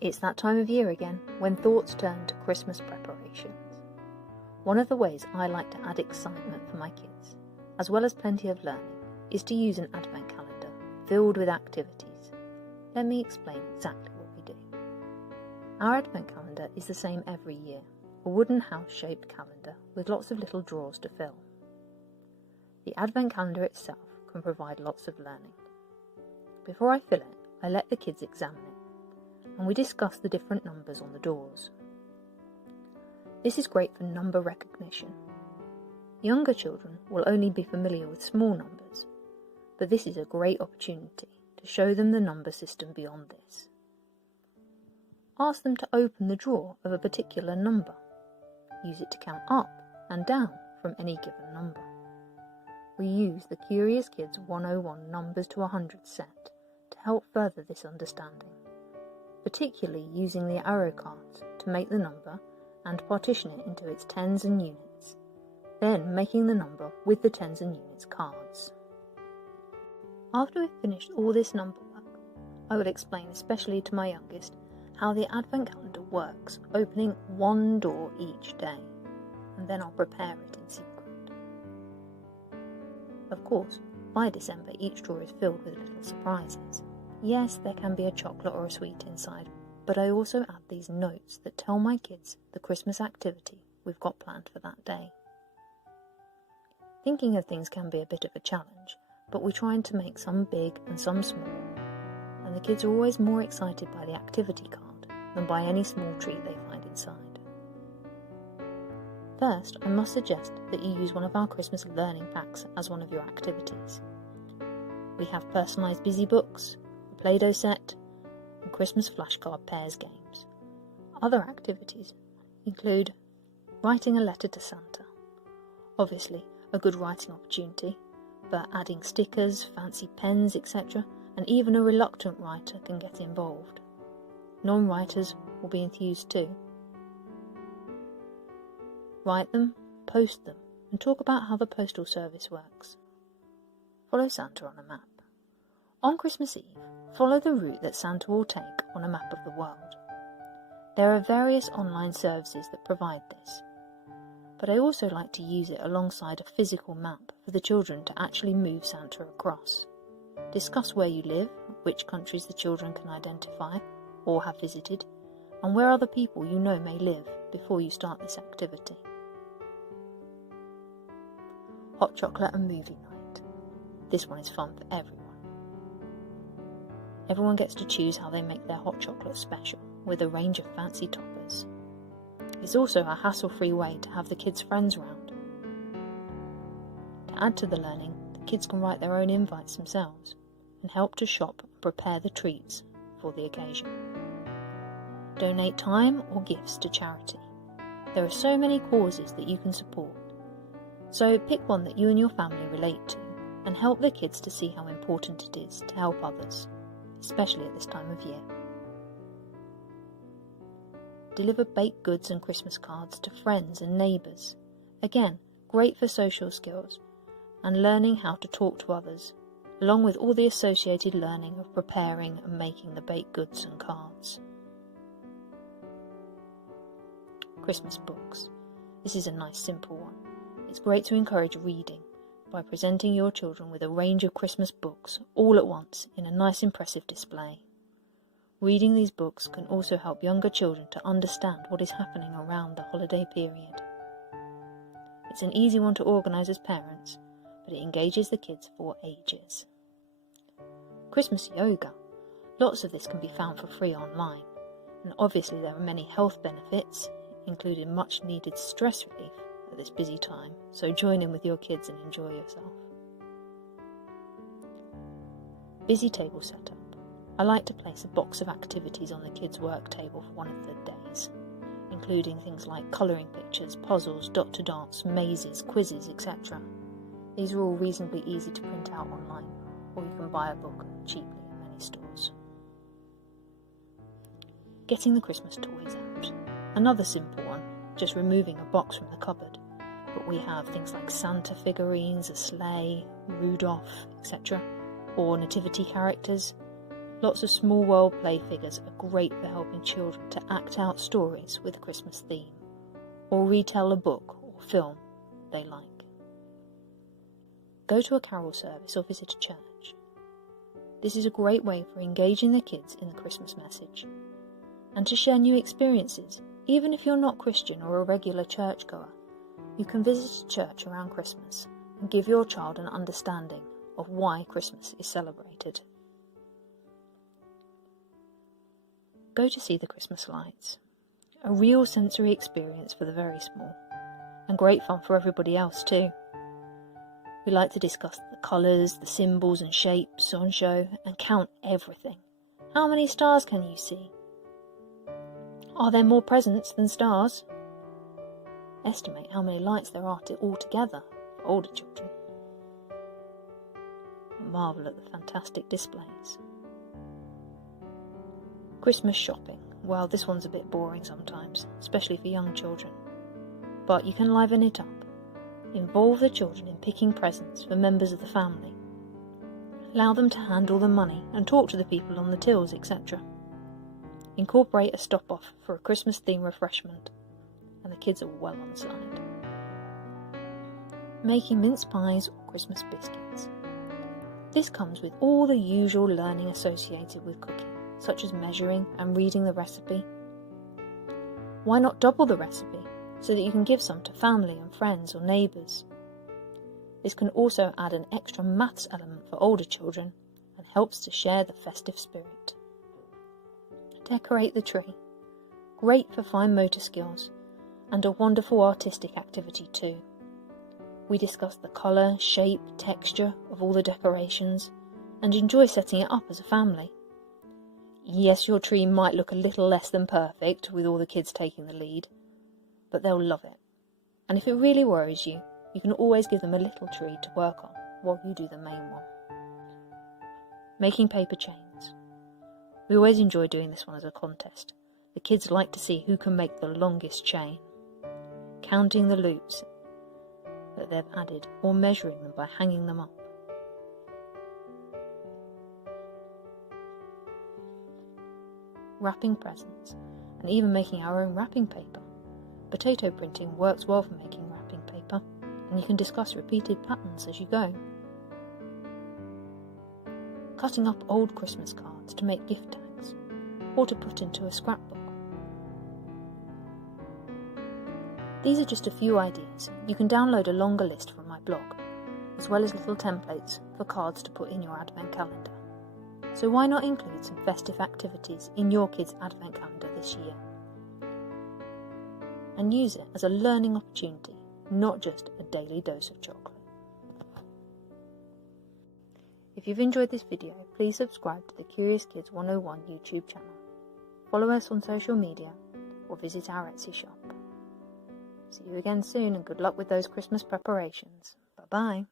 It's that time of year again, when thoughts turn to Christmas preparations. One of the ways I like to add excitement for my kids, as well as plenty of learning, is to use an advent calendar filled with activities. Let me explain exactly what we do. Our advent calendar is the same every year, a wooden house-shaped calendar with lots of little drawers to fill. The advent calendar itself can provide lots of learning. Before I fill it, I let the kids examine it, and we discuss the different numbers on the doors. This is great for number recognition. Younger children will only be familiar with small numbers, but this is a great opportunity to show them the number system beyond this. Ask them to open the drawer of a particular number. Use it to count up and down from any given number. We use the Curious Kids 101 numbers to 100 set to help further this understanding, particularly using the arrow cards to make the number and partition it into its tens and units, then making the number with the tens and units cards. After we've finished all this number work, I will explain, especially to my youngest, how the advent calendar works, opening one door each day, and then I'll prepare it in secret. Of course, by December each drawer is filled with little surprises. Yes, there can be a chocolate or a sweet inside, but I also add these notes that tell my kids the Christmas activity we've got planned for that day. Thinking of things can be a bit of a challenge, but we're trying to make some big and some small, and the kids are always more excited by the activity card than by any small treat they find inside. First, I must suggest that you use one of our Christmas learning packs as one of your activities. We have Personalised busy books, a Playdough set, and Christmas flashcard pairs games. Other activities include writing a letter to Santa. Obviously, a good writing opportunity, but adding stickers, fancy pens, etc., and even a reluctant writer can get involved. Non-writers will be enthused too. Write them, post them, and talk about how the postal service works. Follow Santa on a map. On Christmas Eve, follow the route that Santa will take on a map of the world. There are various online services that provide this, but I also like to use it alongside a physical map for the children to actually move Santa across. Discuss where you live, which countries the children can identify or have visited, and where other people you know may live before you start this activity. Hot chocolate and movie night. This one is fun for everyone. Everyone gets to choose how they make their hot chocolate special, with a range of fancy toppers. It's also a hassle-free way to have the kids' friends round. To add to the learning, the kids can write their own invites themselves and help to shop and prepare the treats for the occasion. Donate time or gifts to charity. There are so many causes that you can support, so pick one that you and your family relate to and help the kids to see how important it is to help others, especially at this time of year. Deliver baked goods and Christmas cards to friends and neighbours. Again, great for social skills and learning how to talk to others, along with all the associated learning of preparing and making the baked goods and cards. Christmas books. This is a nice simple one. It's great to encourage reading by presenting your children with a range of Christmas books all at once in a nice impressive display. Reading these books can also help younger children to understand what is happening around the holiday period. It's an easy one to organise as parents, but it engages the kids for ages. Christmas yoga. Lots of this can be found for free online, and obviously there are many health benefits, including much needed stress relief at this busy time, so join in with your kids and enjoy yourself. Busy table setup. I like to place a box of activities on the kids' work table for one of the days, including things like colouring pictures, puzzles, dot-to-dots, mazes, quizzes, etc. These are all reasonably easy to print out online, or you can buy a book cheaply in many stores. Getting the Christmas toys out. Another simple one, just removing a box from the cupboard, but we have things like Santa figurines, a sleigh, Rudolph, etc., or nativity characters. Lots of small world play figures are great for helping children to act out stories with a Christmas theme, or retell a book or film they like. Go to a carol service or visit a church. This is a great way for engaging the kids in the Christmas message, and to share new experiences. Even if you're not Christian or a regular churchgoer, you can visit a church around Christmas and give your child an understanding of why Christmas is celebrated. Go to see the Christmas lights. A real sensory experience for the very small, and great fun for everybody else too. We like to discuss the colours, the symbols and shapes on show, and count everything. How many stars can you see? Are there more presents than stars? Estimate how many lights there are altogether for older children. Marvel at the fantastic displays. Christmas shopping. Well, this one's a bit boring sometimes, especially for young children. But you can liven it up. Involve the children in picking presents for members of the family. Allow them to handle the money and talk to the people on the tills, etc. Incorporate a stop-off for a Christmas theme refreshment, and the kids are well on side. Making mince pies or Christmas biscuits. This comes with all the usual learning associated with cooking, such as measuring and reading the recipe. Why not double the recipe, so that you can give some to family and friends or neighbours? This can also add an extra maths element for older children and helps to share the festive spirit. Decorate the tree. Great for fine motor skills, and a wonderful artistic activity too. We discuss the colour, shape, texture of all the decorations, and enjoy setting it up as a family. Yes, your tree might look a little less than perfect with all the kids taking the lead, but they'll love it. And if it really worries you, you can always give them a little tree to work on while you do the main one. Making paper chains. We always enjoy doing this one as a contest. The kids like to see who can make the longest chain. Counting the loops that they've added, or measuring them by hanging them up. Wrapping presents, and even making our own wrapping paper. Potato printing works well for making wrapping paper, and you can discuss repeated patterns as you go. Cutting up old Christmas cards to make gift tags, or to put into a scrapbook. These are just a few ideas. You can download a longer list from my blog, as well as little templates for cards to put in your advent calendar. So why not include some festive activities in your kids' advent calendar this year? And use it as a learning opportunity, not just a daily dose of chocolate. If you've enjoyed this video, please subscribe to the Curious Kids 101 YouTube channel. Follow us on social media or visit our Etsy shop. See you again soon, and good luck with those Christmas preparations. Bye bye.